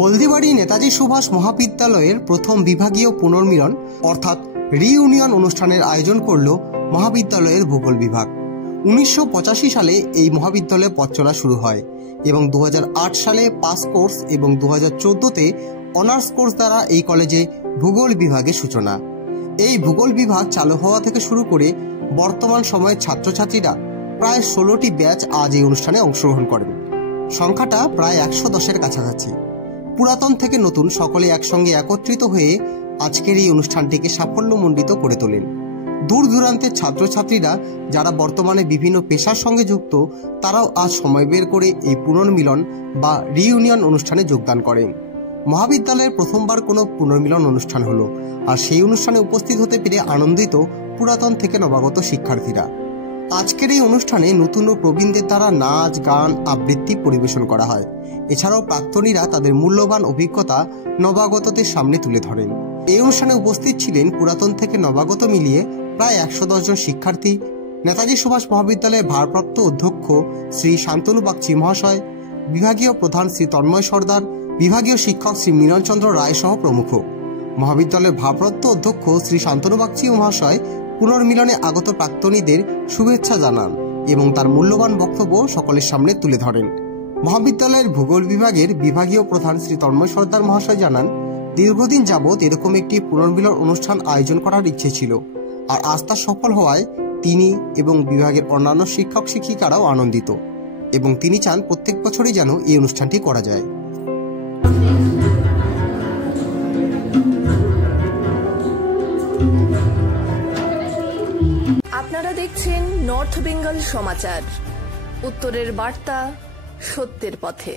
হলদিবাড়ি নেতাজি সুভাষ মহাবিদ্যালয়ের প্রথম বিভাগীয় পুনর্মিলন অর্থাৎ রিইউনিয়ন অনুষ্ঠানের আয়োজন করল মহাবিদ্যালয়ের ভূগোল বিভাগ। 1985 সালে এই মহাবিদ্যালয়ে পথ চলা শুরু হয় এবং 2008 সালে পাস কোর্স এবং 2014-তে অনার্স কোর্স দ্বারা এই কলেজে ভূগোল বিভাগের সূচনা। এই ভূগোল বিভাগ চালু হওয়া থেকে শুরু করে বর্তমান সময়ের ছাত্রছাত্রীরা প্রায় 16টি ব্যাচ আজ এই অনুষ্ঠানে অংশগ্রহণ করেন। সংখ্যাটা প্রায় 110-এর কাছাকাছি। পুরাতন থেকে নতুন সকলে একসঙ্গে একত্রিত হয়ে আজকের এই অনুষ্ঠানটিকে সাফল্যমণ্ডিত করে তোলেন। দূর দূরান্তের ছাত্রছাত্রীরা যারা বর্তমানে বিভিন্ন পেশার সঙ্গে যুক্ত, তারাও আজ সময় বের করে এই পুনর্মিলন বা রিইউনিয়ন অনুষ্ঠানে যোগদান করেন। মহাবিদ্যালয়ের প্রথমবার কোনো পুনর্মিলন অনুষ্ঠান হলো, আর সেই অনুষ্ঠানে উপস্থিত হতে পেরে আনন্দিত পুরাতন থেকে নবাগত শিক্ষার্থীরা। আজকের এই অনুষ্ঠানে নতুন ও প্রবীণদের দ্বারা নাচ, গান, আবৃত্তি পরিবেশন করা হয়। এছাড়াও প্রাক্তনীরা তাদের মূল্যবান অভিজ্ঞতা নবাগতদের সামনে তুলে ধরেন। এই অনুষ্ঠানে উপস্থিত ছিলেন পুরাতন থেকে নবাগত মিলিয়ে প্রায় 110 জন শিক্ষার্থী, নেতাজি সুভাষ মহাবিদ্যালয়ের ভারপ্রাপ্ত অধ্যক্ষ শ্রী শান্তনু বাগচি মহাশয়, বিভাগীয় প্রধান শ্রী তন্ময় সর্দার, বিভাগীয় শিক্ষক শ্রী মিলনচন্দ্র রায় সহ প্রমুখ। মহাবিদ্যালয়ের ভারপ্রাপ্ত অধ্যক্ষ শ্রী শান্তনু বাগচি মহাশয় পুনর্মিলনে আগত প্রাক্তনীদের শুভেচ্ছা জানান এবং তার মূল্যবান বক্তব্য সকলের সামনে তুলে ধরেন। মহাবিদ্যালয়ের ভূগোল বিভাগের বিভাগীয় প্রধান শ্রী তন্ময় সর্দার মহাশয় জানান, দীর্ঘদিন যাবৎ এরকম একটি পুনর্মিলন অনুষ্ঠান আয়োজন করার ইচ্ছে ছিল, আর আজ তা সফল হওয়ায় তিনি এবং বিভাগের অন্যান্য শিক্ষক শিক্ষিকারাও আনন্দিত এবং তিনি চান প্রত্যেক বছরই যেন এই অনুষ্ঠানটি করা যায়। আপনারা দেখছেন নর্থ বেঙ্গল সমাচার, উত্তরের বার্তা, সত্যের পথে।